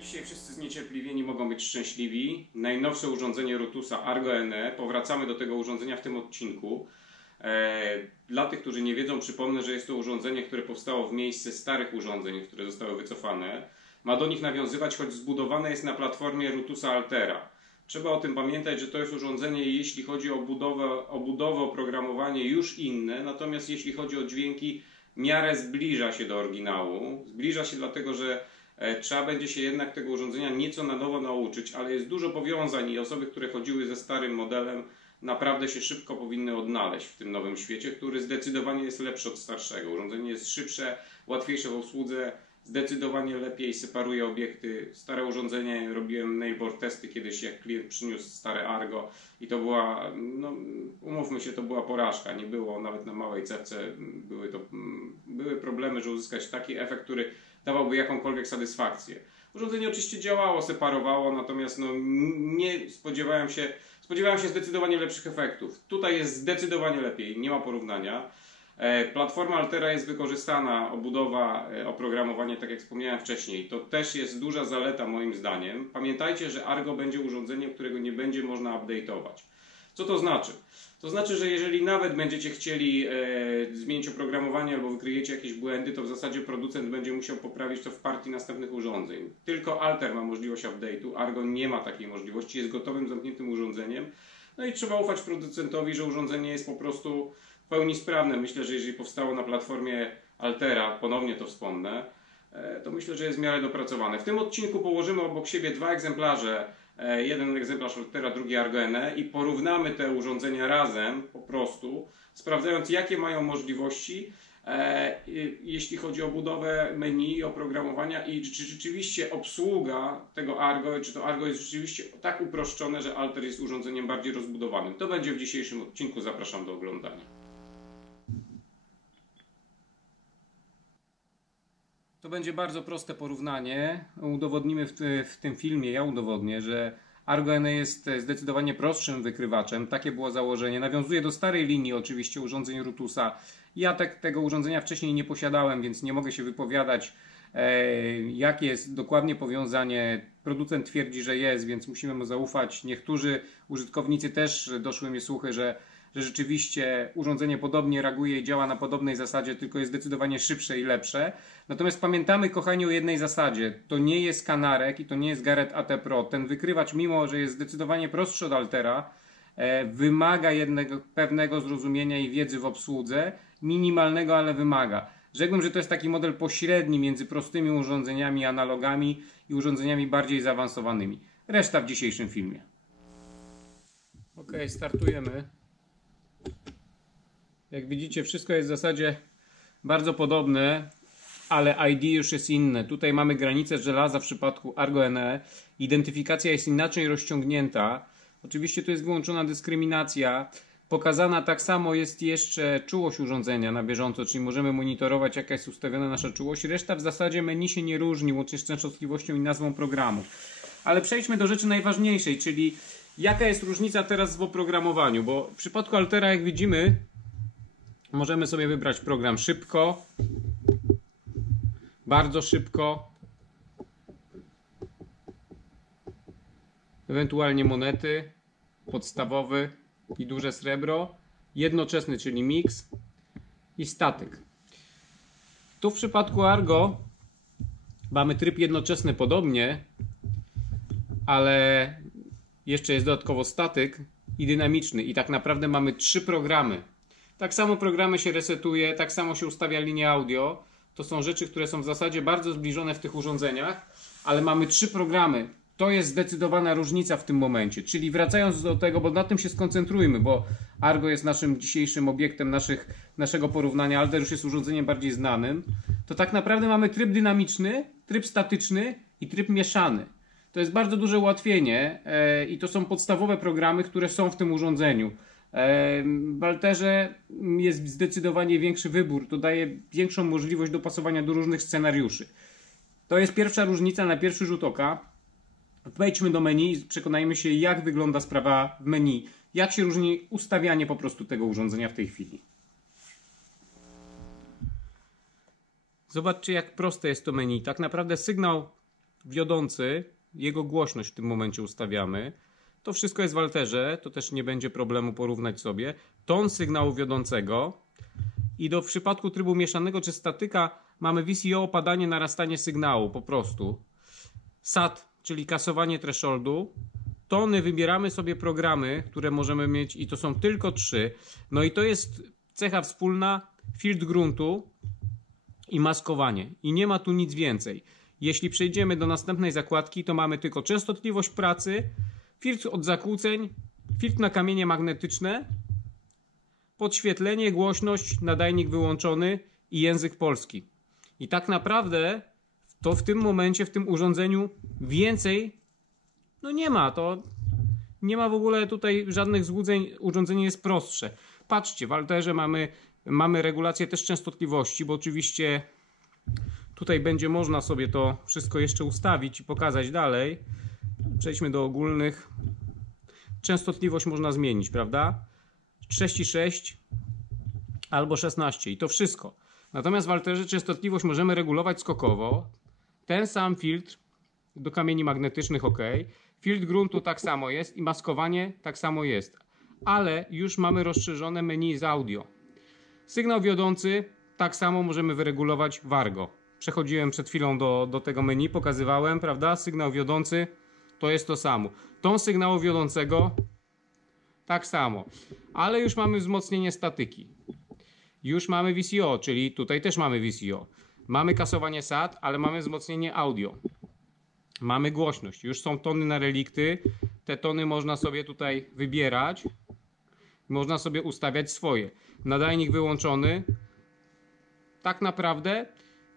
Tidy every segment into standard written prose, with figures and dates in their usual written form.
Dzisiaj wszyscy zniecierpliwieni mogą być szczęśliwi. Najnowsze urządzenie Rutusa Argo NE. Powracamy do tego urządzenia w tym odcinku. Dla tych, którzy nie wiedzą, przypomnę, że jest to urządzenie, które powstało w miejsce starych urządzeń, które zostały wycofane. Ma do nich nawiązywać, choć zbudowane jest na platformie Rutusa Altera. Trzeba o tym pamiętać, że to jest urządzenie, jeśli chodzi o budowę, oprogramowanie, już inne. Natomiast jeśli chodzi o dźwięki, w miarę zbliża się do oryginału. Zbliża się dlatego, że trzeba będzie się jednak tego urządzenia nieco na nowo nauczyć, ale jest dużo powiązań i osoby, które chodziły ze starym modelem, naprawdę się szybko powinny odnaleźć w tym nowym świecie, który zdecydowanie jest lepszy od starszego. Urządzenie jest szybsze, łatwiejsze w obsłudze, zdecydowanie lepiej separuje obiekty. Stare urządzenie, robiłem nailboard testy kiedyś, jak klient przyniósł stare Argo i to była, no umówmy się, to była porażka. Nie było nawet na małej cewce, były problemy, żeby uzyskać taki efekt, który dawałby jakąkolwiek satysfakcję. Urządzenie oczywiście działało, separowało, natomiast no, nie spodziewałem się zdecydowanie lepszych efektów. Tutaj jest zdecydowanie lepiej, nie ma porównania. Platforma Altera jest wykorzystana, obudowa, oprogramowanie, tak jak wspomniałem wcześniej. To też jest duża zaleta moim zdaniem. Pamiętajcie, że Argo będzie urządzeniem, którego nie będzie można update'ować. Co to znaczy? To znaczy, że jeżeli nawet będziecie chcieli zmienić oprogramowanie albo wykryjecie jakieś błędy, to w zasadzie producent będzie musiał poprawić to w partii następnych urządzeń. Tylko Alter ma możliwość update'u, Argo nie ma takiej możliwości, jest gotowym, zamkniętym urządzeniem. No i trzeba ufać producentowi, że urządzenie jest po prostu w pełni sprawne. Myślę, że jeżeli powstało na platformie Altera, ponownie to wspomnę, to myślę, że jest w miarę dopracowane. W tym odcinku położymy obok siebie dwa egzemplarze. Jeden egzemplarz Altera, drugi Argo NE i porównamy te urządzenia razem po prostu, sprawdzając jakie mają możliwości, jeśli chodzi o budowę menu, oprogramowania i czy rzeczywiście obsługa tego Argo, czy to Argo jest rzeczywiście tak uproszczone, że Alter jest urządzeniem bardziej rozbudowanym. To będzie w dzisiejszym odcinku, zapraszam do oglądania. To będzie bardzo proste porównanie. Udowodnimy w tym filmie, ja udowodnię, że Argo NE jest zdecydowanie prostszym wykrywaczem. Takie było założenie. Nawiązuje do starej linii oczywiście urządzeń Rutusa. Ja tego urządzenia wcześniej nie posiadałem, więc nie mogę się wypowiadać, jakie jest dokładnie powiązanie. Producent twierdzi, że jest, więc musimy mu zaufać. Niektórzy użytkownicy też doszły mi słuchy, że rzeczywiście urządzenie podobnie reaguje i działa na podobnej zasadzie, tylko jest zdecydowanie szybsze i lepsze. Natomiast pamiętamy, kochani, o jednej zasadzie. To nie jest Kanarek i to nie jest Garrett AT Pro. Ten wykrywacz, mimo że jest zdecydowanie prostszy od Altera, wymaga jednego pewnego zrozumienia i wiedzy w obsłudze. Minimalnego, ale wymaga. Rzekłbym, że to jest taki model pośredni między prostymi urządzeniami analogami i urządzeniami bardziej zaawansowanymi. Reszta w dzisiejszym filmie. Ok, startujemy. Jak widzicie, wszystko jest w zasadzie bardzo podobne, ale ID już jest inne. Tutaj mamy granicę żelaza w przypadku Argo NE. Identyfikacja jest inaczej rozciągnięta. Oczywiście tu jest wyłączona dyskryminacja. Pokazana tak samo jest jeszcze czułość urządzenia na bieżąco, czyli możemy monitorować, jaka jest ustawiona nasza czułość. Reszta w zasadzie menu się nie różni, łącznie z częstotliwością i nazwą programu. Ale przejdźmy do rzeczy najważniejszej, czyli jaka jest różnica teraz w oprogramowaniu, bo w przypadku Altera, jak widzimy, możemy sobie wybrać program szybko, bardzo szybko, ewentualnie monety, podstawowy i duże srebro, jednoczesny, czyli mix i statyk. Tu w przypadku Argo mamy tryb jednoczesny podobnie, ale jeszcze jest dodatkowo statyk i dynamiczny. I tak naprawdę mamy 3 programy. Tak samo programy się resetuje, tak samo się ustawia linia audio. To są rzeczy, które są w zasadzie bardzo zbliżone w tych urządzeniach, ale mamy 3 programy. To jest zdecydowana różnica w tym momencie. Czyli wracając do tego, bo na tym się skoncentrujmy, bo Argo jest naszym dzisiejszym obiektem naszego porównania, Alder już jest urządzeniem bardziej znanym, to tak naprawdę mamy tryb dynamiczny, tryb statyczny i tryb mieszany. To jest bardzo duże ułatwienie i to są podstawowe programy, które są w tym urządzeniu. W Alterze jest zdecydowanie większy wybór, to daje większą możliwość dopasowania do różnych scenariuszy. To jest pierwsza różnica na pierwszy rzut oka. Wejdźmy do menu i przekonajmy się, jak wygląda sprawa w menu. Jak się różni ustawianie po prostu tego urządzenia w tej chwili. Zobaczcie, jak proste jest to menu. Tak naprawdę sygnał wiodący, jego głośność w tym momencie ustawiamy. To wszystko jest w Alterze, to też nie będzie problemu porównać sobie. Ton sygnału wiodącego i w przypadku trybu mieszanego czy statyka mamy VCO, opadanie, narastanie sygnału po prostu. SAT, czyli kasowanie thresholdu. Tony, wybieramy sobie programy, które możemy mieć i to są tylko 3. No i to jest cecha wspólna, filtr gruntu i maskowanie. I nie ma tu nic więcej. Jeśli przejdziemy do następnej zakładki, to mamy tylko częstotliwość pracy, filtr od zakłóceń, filtr na kamienie magnetyczne, podświetlenie, głośność, nadajnik wyłączony i język polski. I tak naprawdę to w tym momencie, w tym urządzeniu więcej no nie ma. To nie ma w ogóle tutaj żadnych złudzeń. Urządzenie jest prostsze. Patrzcie, w Alterze mamy regulację też częstotliwości, bo oczywiście tutaj będzie można sobie to wszystko jeszcze ustawić i pokazać dalej. Przejdźmy do ogólnych. Częstotliwość można zmienić, prawda? 6,6 albo 16 i to wszystko. Natomiast w Alterze częstotliwość możemy regulować skokowo. Ten sam filtr do kamieni magnetycznych OK. Filtr gruntu tak samo jest i maskowanie tak samo jest. Ale już mamy rozszerzone menu z audio. Sygnał wiodący tak samo możemy wyregulować w Argo. Przechodziłem przed chwilą do tego menu, pokazywałem, prawda? Sygnał wiodący to jest to samo. Ton sygnału wiodącego tak samo. Ale już mamy wzmocnienie statyki. Już mamy VCO, czyli tutaj też mamy VCO. Mamy kasowanie SAT, ale mamy wzmocnienie audio. Mamy głośność. Już są tony na relikty. Te tony można sobie tutaj wybierać. Można sobie ustawiać swoje. Nadajnik wyłączony. Tak naprawdę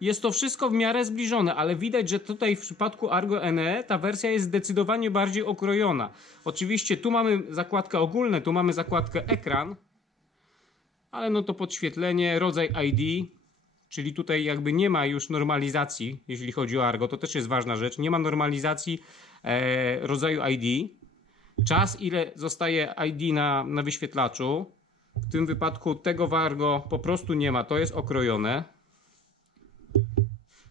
jest to wszystko w miarę zbliżone, ale widać, że tutaj w przypadku Argo NE ta wersja jest zdecydowanie bardziej okrojona. Oczywiście tu mamy zakładkę ogólne, tu mamy zakładkę ekran, ale no to podświetlenie, rodzaj ID, czyli tutaj jakby nie ma już normalizacji, jeśli chodzi o Argo, to też jest ważna rzecz, nie ma normalizacji rodzaju ID. Czas, ile zostaje ID na wyświetlaczu, w tym wypadku tego w Argo po prostu nie ma, to jest okrojone.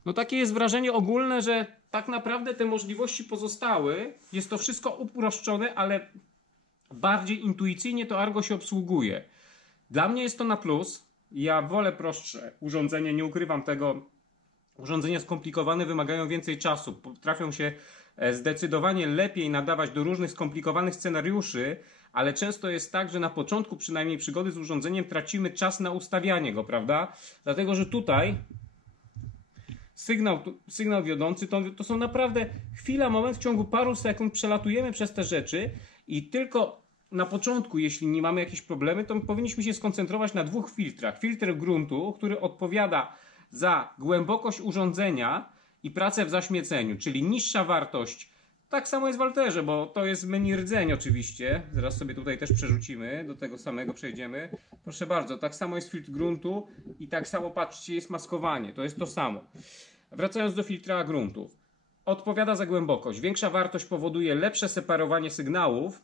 No takie jest wrażenie ogólne, że tak naprawdę te możliwości pozostały. Jest to wszystko uproszczone, ale bardziej intuicyjnie to Argo się obsługuje. Dla mnie jest to na plus. Ja wolę prostsze urządzenie, nie ukrywam tego. Urządzenia skomplikowane wymagają więcej czasu. Potrafią się zdecydowanie lepiej nadawać do różnych skomplikowanych scenariuszy, ale często jest tak, że na początku przynajmniej przygody z urządzeniem tracimy czas na ustawianie go, prawda? Dlatego, że tutaj sygnał wiodący to są naprawdę chwila, moment, w ciągu paru sekund przelatujemy przez te rzeczy i tylko na początku, jeśli nie mamy jakieś problemy, to powinniśmy się skoncentrować na 2 filtrach. Filtr gruntu, który odpowiada za głębokość urządzenia i pracę w zaśmieceniu, czyli niższa wartość. Tak samo jest w Alterze, bo to jest menu rdzeń oczywiście. Zaraz sobie tutaj też przerzucimy, do tego samego przejdziemy. Proszę bardzo, tak samo jest filtr gruntu i tak samo, patrzcie, jest maskowanie. To jest to samo. Wracając do filtra gruntu. Odpowiada za głębokość. Większa wartość powoduje lepsze separowanie sygnałów,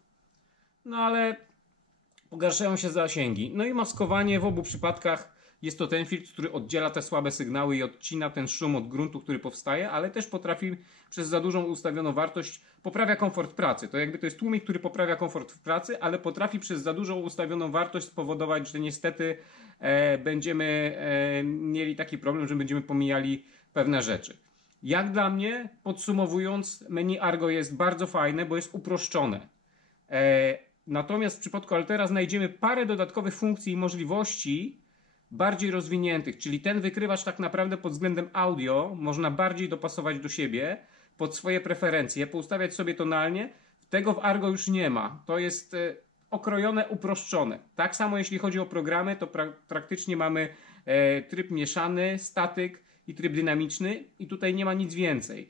no ale pogarszają się zasięgi. No i maskowanie w obu przypadkach Jest to ten filtr, który oddziela te słabe sygnały i odcina ten szum od gruntu, który powstaje, ale też potrafi przez za dużą ustawioną wartość poprawia komfort pracy. To jakby to jest tłumik, który poprawia komfort w pracy, ale potrafi przez za dużą ustawioną wartość spowodować, że niestety będziemy mieli taki problem, że będziemy pomijali pewne rzeczy. Jak dla mnie, podsumowując, menu Argo jest bardzo fajne, bo jest uproszczone. Natomiast w przypadku Altera znajdziemy parę dodatkowych funkcji i możliwości bardziej rozwiniętych, czyli ten wykrywacz tak naprawdę pod względem audio można bardziej dopasować do siebie, pod swoje preferencje, poustawiać sobie tonalnie. Tego w Argo już nie ma. To jest okrojone, uproszczone. Tak samo jeśli chodzi o programy, to praktycznie mamy tryb mieszany, statyk i tryb dynamiczny i tutaj nie ma nic więcej.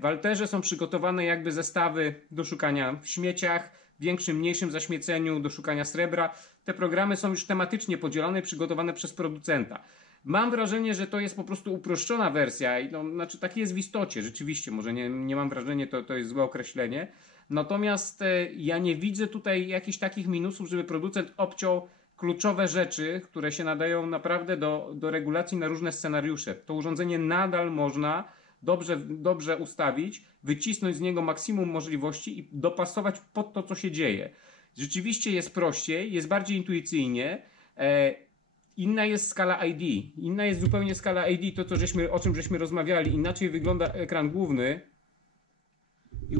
W Alterze są przygotowane jakby zestawy do szukania w śmieciach, większym, mniejszym zaśmieceniu, do szukania srebra. Te programy są już tematycznie podzielone i przygotowane przez producenta. Mam wrażenie, że to jest po prostu uproszczona wersja i znaczy tak jest w istocie, rzeczywiście, może nie mam wrażenia, to jest złe określenie. Natomiast ja nie widzę tutaj jakichś takich minusów, żeby producent obciął kluczowe rzeczy, które się nadają naprawdę do regulacji na różne scenariusze. To urządzenie nadal można dobrze ustawić, wycisnąć z niego maksimum możliwości i dopasować pod to, co się dzieje. Rzeczywiście jest prościej, jest bardziej intuicyjnie. Inna jest skala ID. Inna jest zupełnie skala ID, to o czym żeśmy rozmawiali. Inaczej wygląda ekran główny i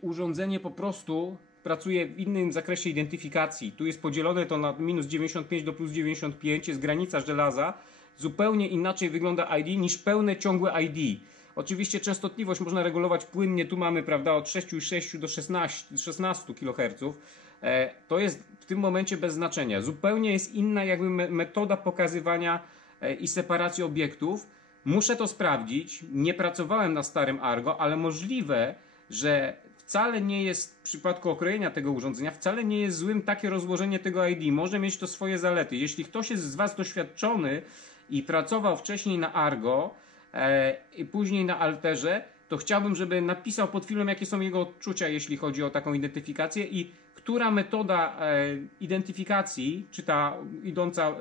urządzenie po prostu pracuje w innym zakresie identyfikacji. Tu jest podzielone to na minus 95 do plus 95, jest granica żelaza. Zupełnie inaczej wygląda ID niż pełne ciągłe ID. Oczywiście częstotliwość można regulować płynnie. Tu mamy, prawda, od 6,6 do 16 kHz. To jest w tym momencie bez znaczenia. Zupełnie jest inna jakby metoda pokazywania i separacji obiektów. Muszę to sprawdzić. Nie pracowałem na starym Argo, ale możliwe, że wcale nie jest w przypadku okrojenia tego urządzenia, wcale nie jest złym takie rozłożenie tego ID. Może mieć to swoje zalety. Jeśli ktoś jest z Was doświadczony i pracował wcześniej na Argo i później na Alterze, to chciałbym, żeby napisał pod filmem, jakie są jego odczucia, jeśli chodzi o taką identyfikację i która metoda identyfikacji, czy ta idąca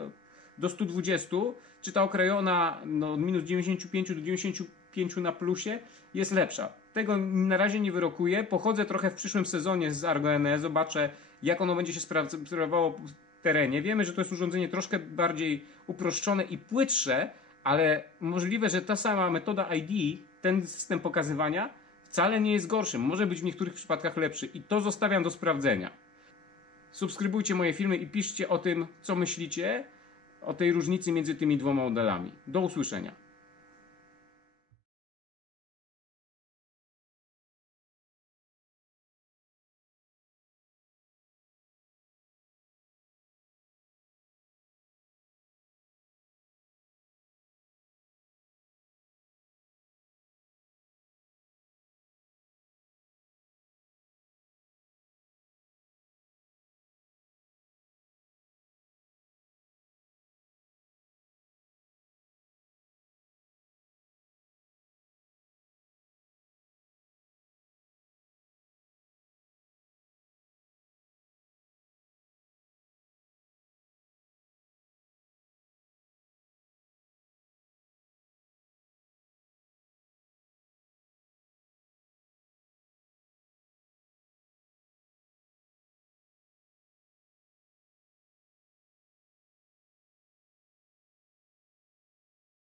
do 120, czy ta okrojona od minus 95 do 95 na plusie jest lepsza. Tego na razie nie wyrokuję. Pochodzę trochę w przyszłym sezonie z Argo NE, zobaczę, jak ono będzie się sprawowało w terenie. Wiemy, że to jest urządzenie troszkę bardziej uproszczone i płytsze, ale możliwe, że ta sama metoda ID, ten system pokazywania wcale nie jest gorszy. Może być w niektórych przypadkach lepszy i to zostawiam do sprawdzenia. Subskrybujcie moje filmy i piszcie o tym, co myślicie o tej różnicy między tymi dwoma modelami. Do usłyszenia.